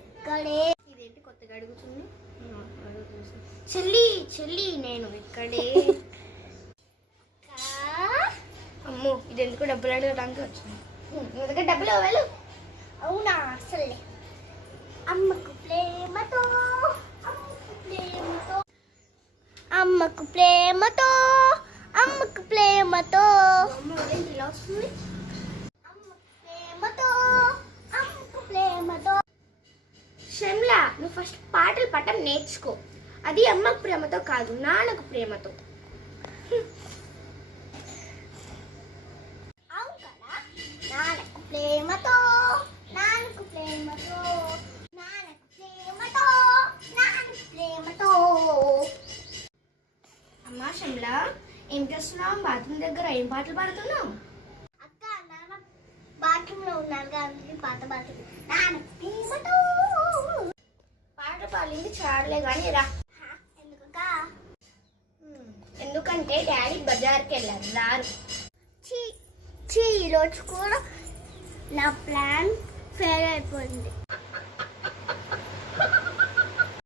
ఎక్కడే. ఇదేంటి కొత్తగా అడుగుతుంది. చెల్లి చెల్లి నేను ఇక్కడే. అమ్మో ఇది ఎందుకు డబ్బులు అడగడానికి వచ్చింది. నీ దగ్గర డబ్బులు వెళ్ళు. అవునా అసలే. అమ్మకు ప్రేమతో అమ్మకు ప్రేమతో అమ్మకు ప్రేమతో అమ్మకు ప్రేమతో ఇలా వస్తుంది. అమ్మకు ప్రేమతో అమ్మకు ప్రేమతో. షమ్లా నువ్వు ఫస్ట్ పాటలు పాడటం నేర్చుకో. అది అమ్మకు ప్రేమతో కాదు, నాన్నకు ప్రేమతో. అవును కదా, నాన్నకు ప్రేమతో నాన్నకు ప్రేమతో నాన్నకు ప్రేమతో నాన్నకు ప్రేమతో. అమ్మా షమ్లా ఏం చేస్తున్నావు? బాత్రూమ్ దగ్గర ఏం పాటలు పాడుతున్నావు? అక్క నాన్న బాత్రూమ్ లో ఉన్నారు కాబట్టి పాట పాడుతుంది. నాన్నకు ప్రేమతో పాట పాడింది చాలే కానీ రా. ఎందుకంటే డాడీ బజార్కి వెళ్ళారు, రారు. ఈరోజు కూడా నా ప్లాన్ ఫెయిల్ అయిపోయింది.